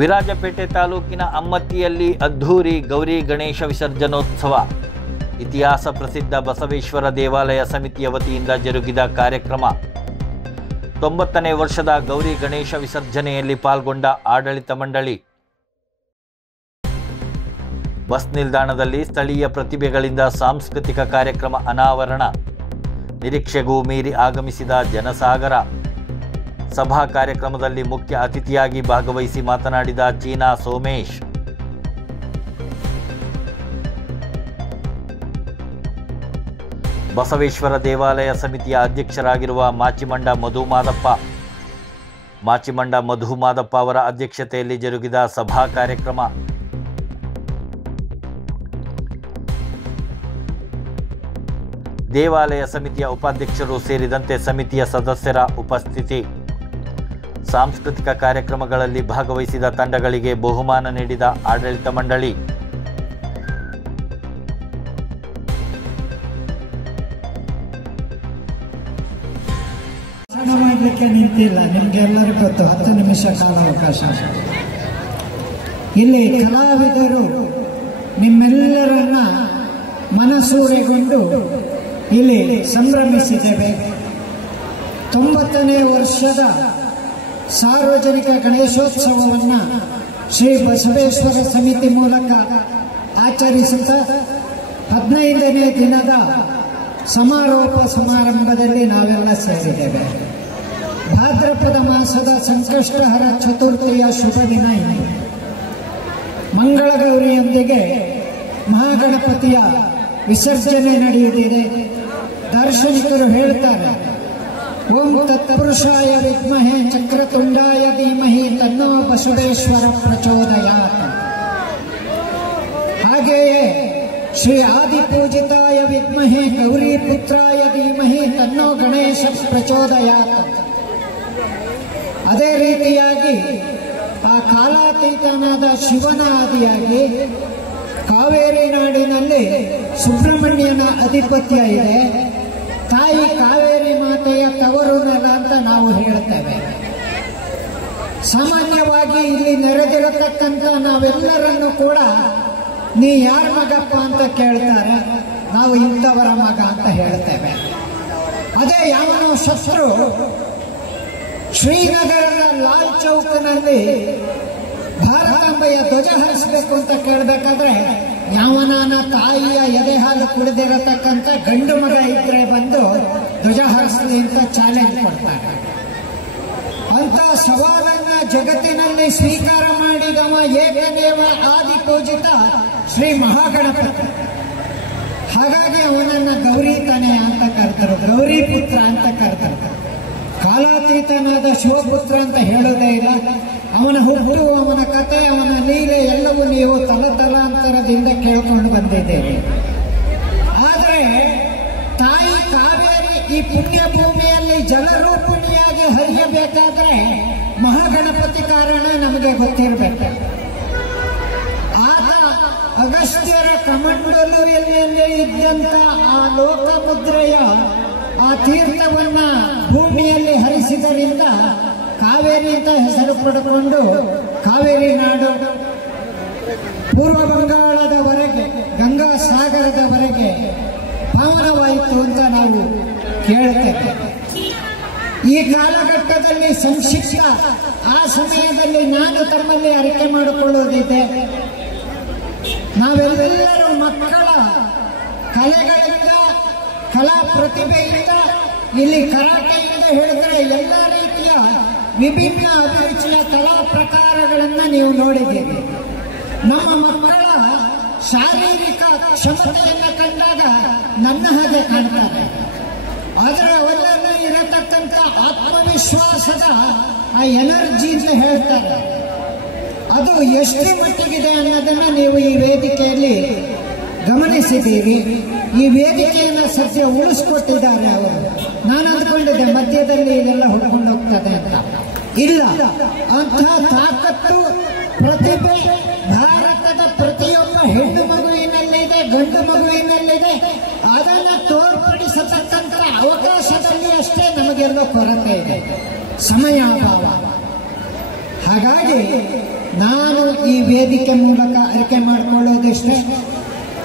ವಿರಾಜಪೇಟೆ ತಾಲೂಕಿನ ಅಮ್ಮತ್ತಿಯಲ್ಲಿ ಅದ್ಧೂರಿ ಗೌರಿ ಗಣೇಶ ವಿಸರ್ಜನೋತ್ಸವ. ಇತಿಹಾಸ ಪ್ರಸಿದ್ಧ ಬಸವೇಶ್ವರ ದೇವಾಲಯ ಸಮಿತಿಯ ವತಿಯಿಂದ ಜರುಗಿದ ಕಾರ್ಯಕ್ರಮ. 90ನೇ ವರ್ಷದ ಗೌರಿ ಗಣೇಶ ವಿಸರ್ಜನೆಯಲ್ಲಿ ಪಾಲ್ಗೊಂಡ ಆಡಳಿತ ಮಂಡಳಿ. ಬಸ್ ನಿಲ್ದಾಣದಲ್ಲಿ ಸ್ಥಳೀಯ ಪ್ರತಿಭೆಗಳಿಂದ ಸಾಂಸ್ಕೃತಿಕ ಕಾರ್ಯಕ್ರಮ ಅನಾವರಣ. ನಿರೀಕ್ಷೆಗೂ ಮೀರಿ ಆಗಮಿಸಿದ ಜನಸಾಗರ. ಸಭಾ ಕಾರ್ಯಕ್ರಮದಲ್ಲಿ ಮುಖ್ಯ ಅತಿಥಿಯಾಗಿ ಭಾಗವಹಿಸಿ ಮಾತನಾಡಿದ ಚೀನಾ ಸೋಮೇಶ್. ಬಸವೇಶ್ವರ ದೇವಾಲಯ ಸಮಿತಿಯ ಅಧ್ಯಕ್ಷರಾಗಿರುವ ಮಾಚಿಮಂಡ ಮಧು ಮಾದಪ್ಪ ಅವರ ಅಧ್ಯಕ್ಷತೆಯಲ್ಲಿ ಜರುಗಿದ ಸಭಾ ಕಾರ್ಯಕ್ರಮ. ದೇವಾಲಯ ಸಮಿತಿಯ ಉಪಾಧ್ಯಕ್ಷರು ಸೇರಿದಂತೆ ಸಮಿತಿಯ ಸದಸ್ಯರ ಉಪಸ್ಥಿತಿ. ಸಾಂಸ್ಕೃತಿಕ ಕಾರ್ಯಕ್ರಮಗಳಲ್ಲಿ ಭಾಗವಹಿಸಿದ ತಂಡಗಳಿಗೆ ಬಹುಮಾನ ನೀಡಿದ ಆಡಳಿತ ಮಂಡಳಿ. ಮಾಡಲಿಕ್ಕೆ ನಿಂತಿಲ್ಲ, ನಿಮ್ಗೆಲ್ಲರಿಗೂ ಗೊತ್ತು. 10 ನಿಮಿಷ ಕಾಲಾವಕಾಶ. ಇಲ್ಲಿ ಕಲಾವಿದರು ನಿಮ್ಮೆಲ್ಲರನ್ನ ಮನಸೂರೆಗೊಂಡು ಇಲ್ಲಿ ಸಂಭ್ರಮಿಸಿದ್ದೇವೆ. 90ನೇ ವರ್ಷದ ಸಾರ್ವಜನಿಕ ಗಣೇಶೋತ್ಸವವನ್ನು ಶ್ರೀ ಬಸವೇಶ್ವರ ಸಮಿತಿ ಮೂಲಕ ಆಚರಿಸುತ್ತಾ 15ನೇ ದಿನದ ಸಮಾರೋಪ ಸಮಾರಂಭದಲ್ಲಿ ನಾವೆಲ್ಲ ಸೇರಿದ್ದೇವೆ. ಭಾದ್ರಪದ ಮಾಸದ ಸಂಕಷ್ಟಹರ ಚತುರ್ಥಿಯ ಶುಭ ದಿನ ಇದು. ಮಂಗಳಗೌರಿಯೊಂದಿಗೆ ಮಹಾಗಣಪತಿಯ ವಿಸರ್ಜನೆ ನಡೆಯುತ್ತಿದೆ. ದಾರ್ಶನಿಕರು ಹೇಳ್ತಾರೆ, ಓಂ ತತ್ಪುರುಷಾಯ ವಿದ್ಮಹೇ ಚಕ್ರತುಂಡಾಯ ಧೀಮಹಿ ತನ್ನೋ ಬಸವೇಶ್ವರ ಪ್ರಚೋದಯಾತ್. ಹಾಗೆಯೇ ಶ್ರೀ ಆದಿಪೂಜಿತಾಯ ವಿದ್ಮಹೇ ಗೌರೀಪುತ್ರಾಯ ಧೀಮಹಿ ತನ್ನೋ ಗಣೇಶ ಪ್ರಚೋದಯಾತ್. ಅದೇ ರೀತಿಯಾಗಿ ಆ ಕಾಲಾತೀತನಾದ ಶಿವನ ಆದಿಯಾಗಿ ಕಾವೇರಿ ನಾಡಿನಲ್ಲಿ ಸುಬ್ರಹ್ಮಣ್ಯನ ಆಧಿಪತ್ಯ ಇದೆ. ತಾಯಿ ಕಾವೇರಿ ಮಾತೆಯ ತವರು ನೆಲ ಅಂತ ನಾವು ಹೇಳ್ತೇವೆ. ಸಾಮಾನ್ಯವಾಗಿ ಇಲ್ಲಿ ನೆರೆದಿರತಕ್ಕಂಥ ನಾವೆಲ್ಲರನ್ನು ಕೂಡ ನೀ ಯಾರ ಮಗಪ್ಪ ಅಂತ ಕೇಳ್ತಾರೆ. ನಾವು ಇಂಥವರ ಮಗ ಅಂತ ಹೇಳ್ತೇವೆ. ಅದೇ ಯಾವನೋ ಶತ್ರು ಶ್ರೀನಗರದ ಲಾಲ್ ಚೌಕ್ನಲ್ಲಿ ಭಾರತಾಂಬೆಯ ಧ್ವಜ ಹರಿಸಬೇಕು ಅಂತ ಕೇಳಬೇಕಾದ್ರೆ ಯಾವನಾನ ತಾಯಿಯ ಎದೆ ಹಾಲು ಕುಡಿದಿರತಕ್ಕಂಥ ಗಂಡು ಮಗ ಇದ್ರೆ ಬಂದು ಧ್ವಜ ಹರಿಸಲಿ ಅಂತ ಚಾಲೆಂಜ್ ಕೊಡ್ತಾರೆ. ಅಂತ ಸವಾಲನ್ನ ಜಗತ್ತಿನಲ್ಲಿ ಸ್ವೀಕಾರ ಮಾಡಿದವ ಏಕದೇವ ಆದಿಪೂಜಿತ ಶ್ರೀ ಮಹಾಗಣಪತಿ. ಹಾಗಾಗಿ ಅವನನ್ನ ಗೌರಿ ತನಯ ಅಂತ ಕರೆದರು, ಗೌರಿ ಪುತ್ರ ಅಂತ ಕರೆದರು. ಕಾಲಾತೀತನಾದ ಶಿವಪುತ್ರ ಅಂತ ಹೇಳೋದೇ ಇಲ್ಲ. ಅವನ ಹುಟ್ಟು, ಅವನ ಕತೆ, ಅವನ ಲೀಲೆ ಎಲ್ಲವೂ ನೀವು ತಲತಲಾಂತರದಿಂದ ಕೇಳ್ಕೊಂಡು ಬಂದಿದ್ದೇವೆ. ಆದರೆ ತಾಯಿ ಕಾವೇರಿ ಈ ಪುಣ್ಯ ಭೂಮಿಯಲ್ಲಿ ಜಲರೂಪಿಣಿಯಾಗಿ ಹರಿಯಬೇಕಾದ್ರೆ ಮಹಾಗಣಪತಿ ಕಾರಣ ನಮಗೆ ಗೊತ್ತಿರಬೇಕು. ಆತ ಅಗಸ್ತ್ಯರ ಕಮಂಡಲುವಿನಲ್ಲಿ ಇದ್ದಂಥ ಆ ಲೋಕಮುದ್ರೆಯ ಆ ತೀರ್ಥವನ್ನ ಭೂಮಿಯಲ್ಲಿ ಹರಿಸಿದರಿಂದ ಕಾವೇರಿ ಅಂತ ಹೆಸರು ಪಡೆದುಕೊಂಡು ಕಾವೇರಿ ನಾಡು ಪೂರ್ವ ಬಂಗಾಳದವರೆಗೆ, ಗಂಗಾ ಸಾಗರದವರೆಗೆ ಪಾವನವಾಯಿತು ಅಂತ ನಾವು ಕೇಳ್ತೇವೆ. ಈ ಕಾಲಘಟ್ಟದಲ್ಲಿ ಸಂಕ್ಷಿಪ್ತ ಆ ಸಮಯದಲ್ಲಿ ನಾನು ತಮ್ಮಲ್ಲಿ ಅರಿಕೆ ಮಾಡಿಕೊಳ್ಳೋದಿದೆ. ನಾವೆಲ್ಲರೂ ಮಕ್ಕಳ ಕಲೆಗಳಿಂದ, ಕಲಾ ಪ್ರತಿಭೆಯಿಂದ, ಇಲ್ಲಿ ಕರಾಟೆಯಿಂದ ಹೇಳಿದ್ರೆ ಎಲ್ಲ ರೀತಿಯ ವಿಭಿನ್ನ ಅಭಿರುಚಿಯ ಕಲಾ ಪ್ರಕಾರಗಳನ್ನು ನೀವು ನೋಡಿದ್ದೀರಿ. ನಮ್ಮ ಮಕ್ಕಳ ಶಾರೀರಿಕ ಕ್ಷಮತೆಯನ್ನು ಕಂಡಾಗ ನನ್ನ ಹಾಗೆ ಕಾಣ್ತಾರೆ. ಆದರೆ ಅವರಲ್ಲೂ ಇರತಕ್ಕಂಥ ಆತ್ಮವಿಶ್ವಾಸದ ಆ ಎನರ್ಜಿ ಅಂತ ಹೇಳ್ತಾರೆ, ಅದು ಎಷ್ಟು ಮಟ್ಟಿಗಿದೆ ಅನ್ನೋದನ್ನು ನೀವು ಈ ವೇದಿಕೆಯಲ್ಲಿ ಗಮನಿಸಿದ್ದೀರಿ. ಈ ವೇದಿಕೆಯನ್ನು ಸದ್ಯ ಉಳಿಸ್ಕೊಟ್ಟಿದ್ದಾರೆ ಅವರು. ನಾನು ಅಂದ್ಕೊಂಡಿದ್ದೆ ಮಧ್ಯದಲ್ಲಿ ಇದೆಲ್ಲ ಹುಡ್ಕೊಂಡು ಹೋಗ್ತದೆ ಅಂತ. ಇಲ್ಲ, ಅಂತಹ ತಾಕತ್ತು, ಪ್ರತಿಭೆ ಭಾರತದ ಪ್ರತಿಯೊಬ್ಬ ಹೆಣ್ಣು ಮಗುವಿನಲ್ಲಿದೆ, ಗಂಡು ಮಗುವಿನಲ್ಲಿದೆ. ಅದನ್ನು ತೋರ್ಪಡಿಸತಕ್ಕಂಥ ಅವಕಾಶದಲ್ಲಿ ಅಷ್ಟೇ ನಮಗೆಲ್ಲೋ ಕೊರತೆ ಇದೆ, ಸಮಯಾಭಾವ. ಹಾಗಾಗಿ ನಾನು ಈ ವೇದಿಕೆ ಮೂಲಕ ಅರಿಕೆ ಮಾಡಿಕೊಳ್ಳೋದಿಷ್ಟೇ,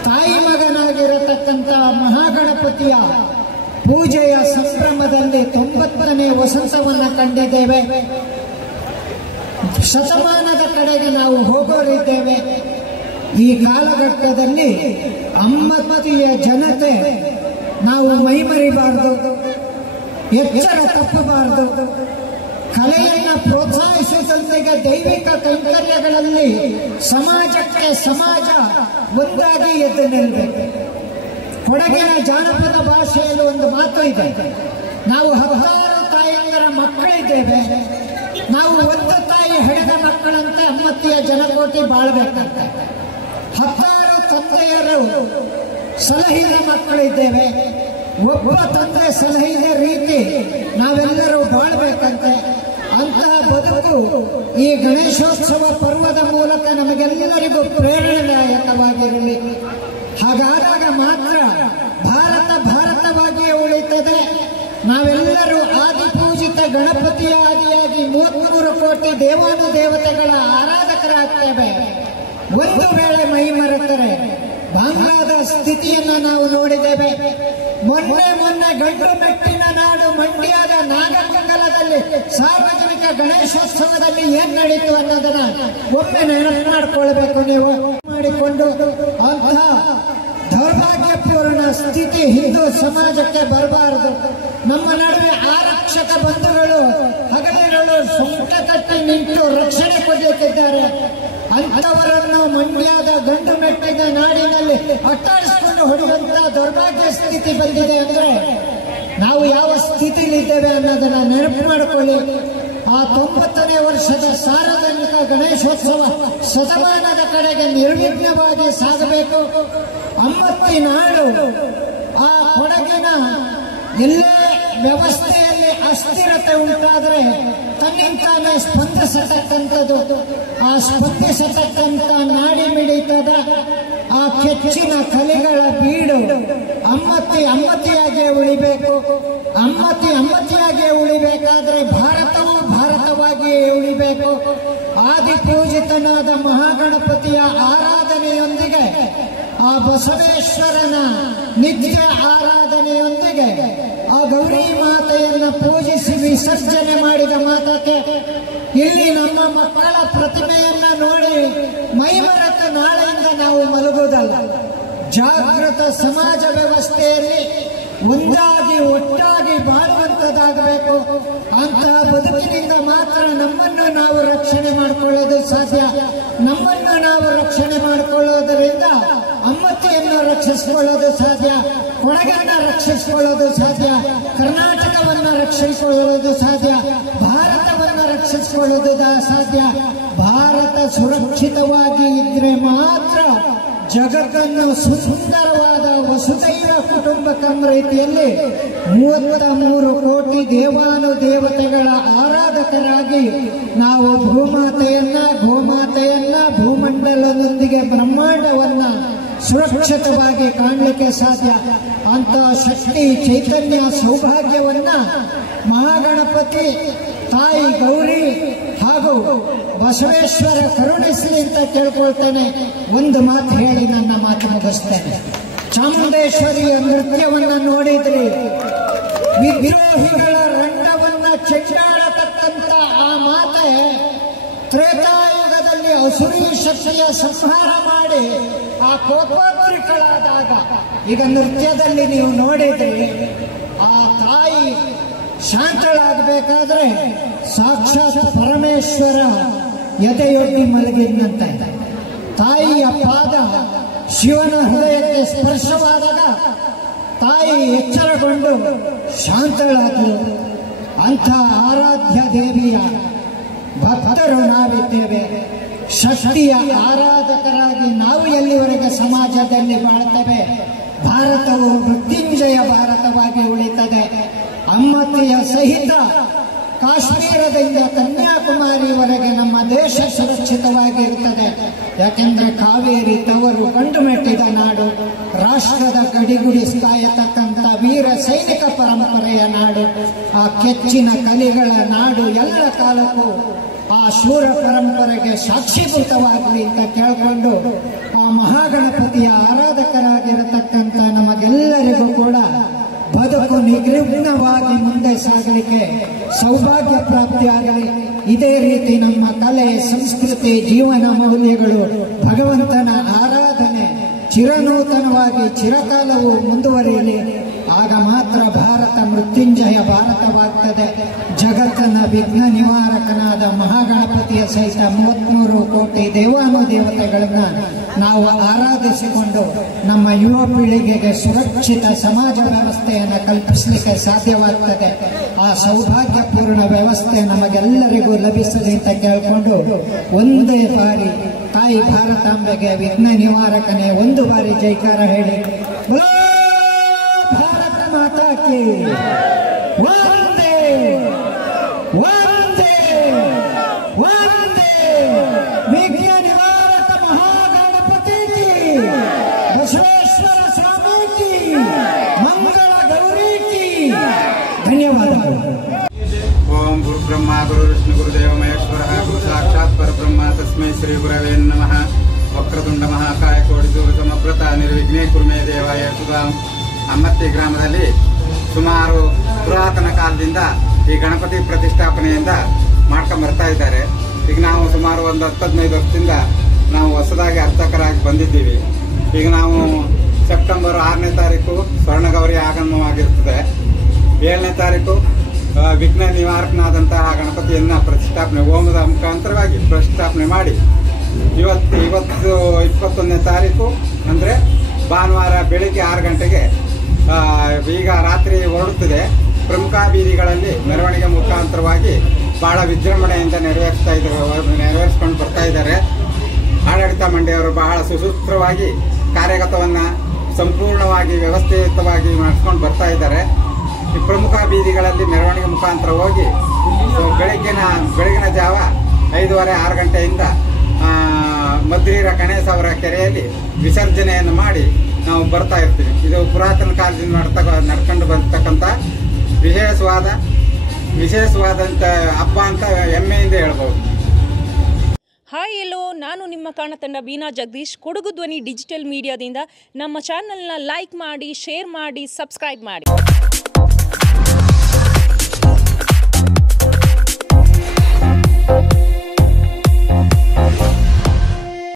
ತಾಯಿ ಮಗನಾಗಿರತಕ್ಕಂಥ ಮಹಾಗಣಪತಿಯ ಪೂಜೆಯ ಸಂಭ್ರಮದಲ್ಲಿ 90ನೇ ವಸಂತವನ್ನು ಕಂಡಿದ್ದೇವೆ. ಶತಮಾನದ ಕಡೆಗೆ ನಾವು ಹೋಗೋರಿದ್ದೇವೆ. ಈ ಕಾಲಘಟ್ಟದಲ್ಲಿ ಅಮ್ಮತ್ತಿಯ ಜನತೆ ನಾವು ಮೈಮರಿಬಾರದು, ಎಚ್ಚರ ತಪ್ಪಬಾರದು. ಕಲೆಯನ್ನು ಪ್ರೋತ್ಸಾಹಿಸುವುದೊಂದಿಗೆ ದೈವಿಕ ಕೈಂಕರ್ಯಗಳಲ್ಲಿ ಸಮಾಜಕ್ಕೆ ಸಮಾಜ ಒಂದಾಗಿ ಎದ್ದು ನಿಲ್ಲಬೇಕು. ಕೊಡಗಿನ ಜಾನಪದ ಭಾಷೆಯಲ್ಲಿ ಒಂದು ಮಾತು ಇದೆ, ನಾವು 10 ತಾಯಂದಿರ ಮಕ್ಕಳಿದ್ದೇವೆ, ನಾವು ಒಂದು ತಾಯಿ ಹಡೆದ ಮಕ್ಕಳಂತೆ ಅಮ್ಮತ್ತಿಯ ಜನಕೋಟಿ ಬಾಳ್ಬೇಕಂತೆ. 10 ತಂದೆಯರು ಸಲಹಿದ ಮಕ್ಕಳಿದ್ದೇವೆ, ಒಬ್ಬ ತಂದೆ ಸಲಹಿದ ರೀತಿ ನಾವೆಲ್ಲರೂ ಬಾಳ್ಬೇಕಂತೆ. ಅಂತಹ ಬದುಕು ಈ ಗಣೇಶೋತ್ಸವ ಪರ್ವದ ಮೂಲಕ ನಮಗೆಲ್ಲರಿಗೂ ಪ್ರೇರಣಾದಾಯಕವಾಗಿರಲಿ. ಹಾಗಾದಾಗ ಮಾತ್ರ ಭಾರತ ಭಾರತವಾಗಿಯೇ ಉಳಿತದೆ. ನಾವೆಲ್ಲರೂ ಆದಿಪೂಜಿತ ಗಣಪತಿಯ ಆದಿಯಾಗಿ 33 ಕೋಟಿ ದೇವಾನುದೇವತೆಗಳ ಆರಾಧಕರಾಗ್ತೇವೆ. ಒಂದು ವೇಳೆ ಮೈಮರೆತರೆ ಬಾಂಗ್ಲಾದ ಸ್ಥಿತಿಯನ್ನು ನಾವು ನೋಡಿದ್ದೇವೆ. ಮೊನ್ನೆ ಗಂಡು ಮೆಟ್ಟಿನ ನಾಡು ಮಂಡ್ಯದ ನಾಗಮಂಗಲದಲ್ಲಿ ಸಾರ್ವಜನಿಕ ಗಣೇಶೋತ್ಸವದಲ್ಲಿ ಏನ್ ನಡೀತು ಅನ್ನೋದನ್ನ ಒಮ್ಮೆ ನೆನಪು ಮಾಡಿಕೊಳ್ಬೇಕು. ನೀವು ಮಾಡಿಕೊಂಡು ಅಂತಹ ದೌರ್ಭಾಗ್ಯಪೂರ್ಣ ಸ್ಥಿತಿ ಹಿಂದೂ ಸಮಾಜಕ್ಕೆ ಬರಬಾರದು. ನಮ್ಮ ನಡುವೆ ಆರಕ್ಷಕ ಬಂಧುಗಳು ಹಗಲಿರುಳು ಸೊಂಟ ಕಟ್ಟಿ ನಿಂತು ರಕ್ಷಣೆ ಕೊಡಲಿಕ್ಕಿದ್ದಾರೆ. ಅಂತವರನ್ನು ಮಂಡ್ಯದ ಗಂಡು ಮೆಟ್ಟಿದ ನಾಡಿನಲ್ಲಿ ಅಟ್ಟಾಡಿಸಿಕೊಂಡು ಹೊಡೆಯುವಂತಹ ದೌರ್ಭಾಗ್ಯ ಸ್ಥಿತಿ ಬಂದಿದೆ ಅಂದ್ರೆ ನಾವು ಯಾವ ಸ್ಥಿತಿಲಿದ್ದೇವೆ ಅನ್ನೋದನ್ನ ನೆನಪು ಮಾಡಿಕೊಳ್ಳಿ. ಆ 90ನೇ ವರ್ಷದ ಸಾರ್ವಜನಿಕ ಗಣೇಶೋತ್ಸವ ಶತಮಾನದ ಕಡೆಗೆ ನಿರ್ವಿಘ್ನವಾಗಿ ಸಾಗಬೇಕು. ಅಮ್ಮತ್ತಿ ನಾಡು ಆ ಕೊಡಗಿನ ಎಲ್ಲೇ ವ್ಯವಸ್ಥೆಯಲ್ಲಿ ಅಸ್ಥಿರತೆ ಉಂಟಾದರೆ ತನ್ನಿಂತಾನೇ ಸ್ಪಂದಿಸತಕ್ಕಂಥದ್ದು. ಆ ಸ್ಪಂದಿಸತಕ್ಕಂಥ ನಾಡಿ ಮಿಡಿತದ ಆ ಕೆಚ್ಚಿನ ಕಲೆಗಳ ಬೀಡು ಅಮ್ಮತ್ತಿಯಾಗಿಯೇ ಉಳಿಬೇಕು. ಅಮ್ಮತ್ತಿಯಾಗಿಯೇ ಉಳಿಬೇಕಾದ್ರೆ ಭಾರತವು ಭಾರತವಾಗಿಯೇ ಉಳಿಬೇಕು. ಆದಿಪೂಜಿತನಾದ ಮಹಾಗಣಪತಿಯ ಆರಾಧನೆಯೊಂದಿಗೆ ಆ ಬಸವೇಶ್ವರನ ನಿತ್ಯ ಆರಾಧನೆಯೊಂದಿಗೆ ಆ ಗೌರಿ ಮಾತೆಯನ್ನು ಪೂಜಿಸಿ ವಿಸರ್ಜನೆ ಮಾಡಿದ ಮಾತಕ್ಕೆ ಇಲ್ಲಿ ನಮ್ಮ ಮಕ್ಕಳ ಪ್ರತಿಮೆಯನ್ನ ನೋಡಿ ಮೈಮರೆತು ನಾಳೆಯಿಂದ ನಾವು ಮಲಗುವುದಲ್ಲ. ಜಾಗೃತ ಸಮಾಜ ವ್ಯವಸ್ಥೆಯಲ್ಲಿ ಒಂದಾಗಿ ಒಟ್ಟಾಗಿ ಬಾಳುವಂತದ್ದಾಗಬೇಕು. ಅಂತಹ ಬದುಕಿನಿಂದ ಮಾತ್ರ ನಮ್ಮನ್ನು ನಾವು ರಕ್ಷಣೆ ಮಾಡಿಕೊಳ್ಳೋದು ಸಾಧ್ಯ. ನಮ್ಮನ್ನು ನಾವು ರಕ್ಷಣೆ ಮಾಡಿಕೊಳ್ಳೋದರಿಂದ ಅಮ್ಮತ್ತಿಯನ್ನು ರಕ್ಷಿಸಿಕೊಳ್ಳೋದು ಸಾಧ್ಯ, ಕೊಡಗನ್ನು ರಕ್ಷಿಸಿಕೊಳ್ಳೋದು ಸಾಧ್ಯ, ಕರ್ನಾಟಕವನ್ನು ರಕ್ಷಿಸಿಕೊಳ್ಳೋದು ಸಾಧ್ಯ, ಭಾರತವನ್ನು ರಕ್ಷಿಸಿಕೊಳ್ಳೋದು ಸಾಧ್ಯ. ಭಾರತ ಸುರಕ್ಷಿತವಾಗಿ ಇದ್ರೆ ಮಾತ್ರ ಜಗತ್ತನ್ನು ಸುಂದರವಾದ ವಸುದೈವ ಕುಟುಂಬಕಂ ರೀತಿಯಲ್ಲಿ 33 ಕೋಟಿ ದೇವಾನುದೇವತೆಗಳ ಆರಾಧಕರಾಗಿ ನಾವು ಭೂಮಾತೆಯನ್ನ ಭೂಮಂಡಲದೊಂದಿಗೆ ಬ್ರಹ್ಮಾಂಡವನ್ನ ಸುರಕ್ಷಿತವಾಗಿ ಕಾಣಲಿಕ್ಕೆ ಸಾಧ್ಯ. ಅಂತಹ ಶಕ್ತಿ, ಚೈತನ್ಯ, ಸೌಭಾಗ್ಯವನ್ನ ಮಹಾಗಣಪತಿ, ತಾಯಿ ಗೌರಿ ಹಾಗೂ ಬಸವೇಶ್ವರ ಕರುಣಿಸಲಿ ಅಂತ ಕೇಳ್ಕೊಳ್ತೇನೆ. ಒಂದು ಮಾತು ಹೇಳಿ ನನ್ನ ಮಾತು ಮುಗಿಸ್ತೇನೆ. ಚಾಮುಂಡೇಶ್ವರಿಯ ನೃತ್ಯವನ್ನ ನೋಡಿದ್ರಿ, ವಿದ್ರೋಹಿಗಳ ರಂಗವನ್ನ ಚೆಂಡಾಡತಕ್ಕಂಥ ಆ ಮಾತೆ ತ್ರೇತಾಯುಗದಲ್ಲಿ ಅಸುರಿ ಶಕ್ತಿಯ ಸಂಹಾರ ಮಾಡಿ ಆ ಕೋಪೋದ್ರಿಕಳಾದಾಗ ಈಗ ನೃತ್ಯದಲ್ಲಿ ನೀವು ನೋಡಿದ್ರಿ, ಆ ತಾಯಿ ಶಾಂತಳಾಗಬೇಕಾದ್ರೆ ಸಾಕ್ಷಾತ್ ಪರಮೇಶ್ವರ ಎದೆಯೊಡ್ಡಿ ಮಲಗಿದಂತೆ. ತಾಯಿಯ ಪಾದ ಶಿವನ ಹೃದಯಕ್ಕೆ ಸ್ಪರ್ಶವಾದಾಗ ತಾಯಿ ಎಚ್ಚರಗೊಂಡು ಶಾಂತಳಾದರು. ಅಂಥ ಆರಾಧ್ಯ ದೇವಿಯ ಭಕ್ತರು ನಾವಿದ್ದೇವೆ. ಶಕ್ತಿಯ ಆರಾಧಕರಾಗಿ ನಾವು ಎಲ್ಲಿವರೆಗೆ ಸಮಾಜದಲ್ಲಿ ಬಾಳ್ತೇವೆ, ಭಾರತವು ಮೃತ್ಯುಂಜಯ ಭಾರತವಾಗಿ ಉಳಿತದೆ. ಅಮ್ಮತ್ತಿಯ ಸಹಿತ ಕಾಶ್ಮೀರದಿಂದ ಕನ್ಯಾಕುಮಾರಿವರೆಗೆ ನಮ್ಮ ದೇಶ ಸುರಕ್ಷಿತವಾಗಿರುತ್ತದೆ. ಯಾಕೆಂದ್ರೆ ಕಾವೇರಿ ತವರು ಗಂಡು ಮೆಟ್ಟಿದ ನಾಡು, ರಾಷ್ಟ್ರದ ಗಡಿಗುಡಿ ಕಾಯತಕ್ಕಂಥ ವೀರ ಸೈನಿಕ ಪರಂಪರೆಯ ನಾಡು, ಆ ಕೆಚ್ಚಿನ ಕಲಿಗಳ ನಾಡು. ಎಲ್ಲ ಕಾಲಕ್ಕೂ ಆ ಶೂರ ಪರಂಪರೆಗೆ ಸಾಕ್ಷೀಭೂತವಾಗಲಿ ಅಂತ ಕೇಳಿಕೊಂಡು ಆ ಮಹಾಗಣಪತಿಯ ಆರಾಧಕರಾಗಿರತಕ್ಕಂಥ ನಮಗೆಲ್ಲರಿಗೂ ಕೂಡ ಬದುಕು ನಿರ್ವಿಘ್ನವಾಗಿ ಮುಂದೆ ಸಾಗಲಿಕ್ಕೆ ಸೌಭಾಗ್ಯ ಪ್ರಾಪ್ತಿಯಾಗಲಿ. ಇದೇ ರೀತಿ ನಮ್ಮ ಕಲೆ, ಸಂಸ್ಕೃತಿ, ಜೀವನ ಮೌಲ್ಯಗಳು, ಭಗವಂತನ ಆರಾಧನೆ ಚಿರನೂತನವಾಗಿ ಚಿರಕಾಲವೂ ಮುಂದುವರಿಯಲಿ. ಆಗ ಮಾತ್ರ ಭಾರತ ಮೃತ್ಯುಂಜಯ ಭಾರತವಾಗ್ತದೆ. ಜಗತ್ತನ ವಿಘ್ನ ನಿವಾರಕನಾದ ಮಹಾಗಣಪತಿಯ ಸಹಿತ 33 ಕೋಟಿ ದೇವಾನುದೇವತೆಗಳನ್ನ ನಾವು ಆರಾಧಿಸಿಕೊಂಡು ನಮ್ಮ ಯುವ ಪೀಳಿಗೆಗೆ ಸುರಕ್ಷಿತ ಸಮಾಜ ವ್ಯವಸ್ಥೆಯನ್ನು ಕಲ್ಪಿಸಲಿಕ್ಕೆ ಸಾಧ್ಯವಾಗ್ತದೆ. ಆ ಸೌಭಾಗ್ಯಪೂರ್ಣ ವ್ಯವಸ್ಥೆ ನಮಗೆಲ್ಲರಿಗೂ ಲಭಿಸಲಿ ಅಂತ ಕೇಳಿಕೊಂಡು ಒಂದೇ ಬಾರಿ ತಾಯಿ ಭಾರತಾಂಬೆಗೆ ವಿಘ್ನ ನಿವಾರಕನೇ ಒಂದು ಬಾರಿ ಜೈಕಾರ ಹೇಳಿ, ಭಾರತ ಮಾತಾ ಕಿ ವಂದೇ ವಂದೇ ವಂದೇ. ವಿಘ್ನ ನಿವಾರಕ ಮಹಾಗಣಪತಿ ಕಿ, ಬಸವೇಶ್ವರ ಸ್ವಾಮಿ ಕಿ, ಮಂಗಳ ಗೌರಿ ಕಿ. ಧನ್ಯವಾದಗಳು. ಓಂ ಗುರು ಬ್ರಹ್ಮ ಗುರು ವಿಷ್ಣು ಗುರುದೇವ ಮಹೇಶ್ವರ ಗುರು ಸಾಕ್ಷಾತ್ ಪರಬ್ರಹ್ಮ ತಸ್ಮೈ ಶ್ರೀ ಗುರವೇ ನಮಃ. ವಕ್ರತುಂಡ ಮಹಾಕಾಯ ಕೋಟಿ ಸೂರ್ಯ ಸಮಪ್ರತ ನಿರ್ವಿಘ್ನೇ ಕುರ್ಮೇ ದೇವಾಯ ಸುಧಾಂ. ಅಮ್ಮತ್ತಿ ಗ್ರಾಮದಲ್ಲಿ ಸುಮಾರು ಪುರಾತನ ಕಾಲದಿಂದ ಈ ಗಣಪತಿ ಪ್ರತಿಷ್ಠಾಪನೆಯಿಂದ ಮಾಡ್ಕೊಂಡು ಬರ್ತಾ ಇದ್ದಾರೆ. ಈಗ ನಾವು ಸುಮಾರು ಒಂದು 10-15 ವರ್ಷದಿಂದ ನಾವು ಹೊಸದಾಗಿ ಅರ್ಚಕರಾಗಿ ಬಂದಿದ್ದೀವಿ. ಈಗ ನಾವು ಸೆಪ್ಟೆಂಬರ್ 6ನೇ ತಾರೀಕು ಸ್ವರ್ಣಗೌರಿ ಆಗಮನವಾಗಿರ್ತದೆ. 7ನೇ ತಾರೀಕು ವಿಘ್ನ ನಿವಾರಕನಾದಂತಹ ಗಣಪತಿಯನ್ನು ಪ್ರತಿಷ್ಠಾಪನೆ ಹೋಮದ ಮುಖಾಂತರವಾಗಿ ಪ್ರತಿಷ್ಠಾಪನೆ ಮಾಡಿ ಇವತ್ತು 21ನೇ ತಾರೀಕು ಅಂದರೆ ಭಾನುವಾರ ಬೆಳಿಗ್ಗೆ 6 ಗಂಟೆಗೆ ಈಗ ರಾತ್ರಿ ಹೊರಡುತ್ತದೆ. ಪ್ರಮುಖ ಬೀದಿಗಳಲ್ಲಿ ಮೆರವಣಿಗೆ ಮುಖಾಂತರವಾಗಿ ಬಹಳ ವಿಜೃಂಭಣೆಯಿಂದ ನೆರವೇರಿಸ್ಕೊಂಡು ಬರ್ತಾ ಇದ್ದಾರೆ. ಆಡಳಿತ ಮಂಡಳಿಯವರು ಬಹಳ ಸುಸೂತ್ರವಾಗಿ ಕಾರ್ಯಗತವನ್ನು ಸಂಪೂರ್ಣವಾಗಿ ವ್ಯವಸ್ಥಿತವಾಗಿ ನಡೆಸ್ಕೊಂಡು ಬರ್ತಾ ಇದ್ದಾರೆ. ಈ ಪ್ರಮುಖ ಬೀದಿಗಳಲ್ಲಿ ಮೆರವಣಿಗೆ ಮುಖಾಂತರ ಹೋಗಿ ಬೆಳಗಿನ ಜಾವ 5:30-6 ಗಂಟೆಯಿಂದ ಮದ್ರೀರ ಗಣೇಶ ಅವರ ಕೆರೆಯಲ್ಲಿ ವಿಸರ್ಜನೆಯನ್ನು ಮಾಡಿ ನಾವು ಬರ್ತಾ ಇರ್ತೀವಿ. ಇದು ಪುರಾತನ ಕಾಲದಿಂದ ನಡ್ಕೊಂಡು ಬರ್ತಕ್ಕಂಥ ವಿಶೇಷವಾದಂಥ ಹಬ್ಬ ಅಂತ ಹೆಮ್ಮೆಯಿಂದ ಹೇಳ್ಬೋದು. ಹಾಯ್ ಎಲ್ಲೋ, ನಾನು ನಿಮ್ಮ ಕಾಣತಂಡ ಬೀನಾ ಜಗದೀಶ್. ಕೊಡಗು ಧ್ವನಿ ಡಿಜಿಟಲ್ ಮೀಡಿಯಾದಿಂದ ನಮ್ಮ ಚಾನಲ್ನ ಲೈಕ್ ಮಾಡಿ, ಶೇರ್ ಮಾಡಿ, ಸಬ್ಸ್ಕ್ರೈಬ್ ಮಾಡಿ.